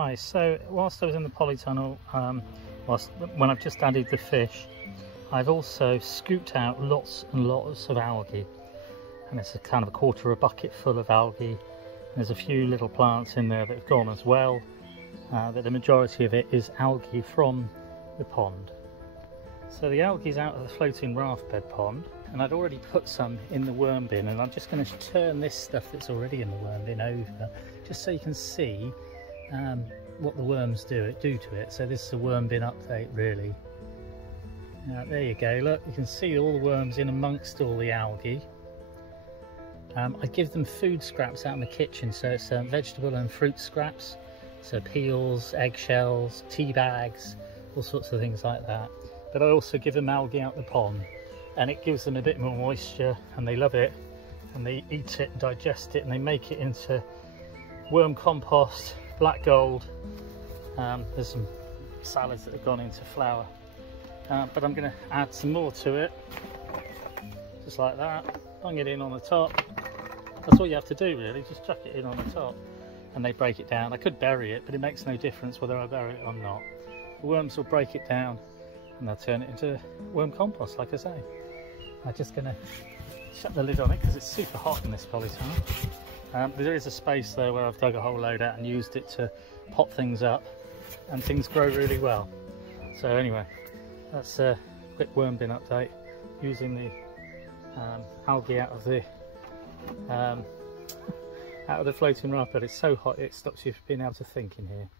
Hi, so whilst I was in the polytunnel, when I've just added the fish, I've also scooped out lots and lots of algae, and it's a kind of a quarter of a bucket full of algae. There's a few little plants in there that have gone as well, but the majority of it is algae from the pond. So the algae is out of the floating raft bed pond, and I'd already put some in the worm bin, and I'm just going to turn this stuff that's already in the worm bin over, just so you can see what the worms do to it. So this is a worm bin update, really. There you go, look, you can see all the worms in amongst all the algae. I give them food scraps out in the kitchen, so it's vegetable and fruit scraps, so peels, eggshells, tea bags, all sorts of things like that. But I also give them algae out the pond, and it gives them a bit more moisture, and they love it, and they eat it, digest it, and they make it into worm compost, black gold. There's some salads that have gone into flour, but I'm going to add some more to it, just like that. Bung it in on the top. That's all you have to do, really, just chuck it in on the top, and they break it down. I could bury it, but it makes no difference whether I bury it or not. The worms will break it down and they'll turn it into worm compost, like I say. I'm just going to shut the lid on it because it's super hot in this polytunnel. There is a space there where I've dug a whole load out and used it to pot things up, and things grow really well. So anyway, that's a quick worm bin update using the algae out of the floating raft bed. It's so hot it stops you from being able to think in here.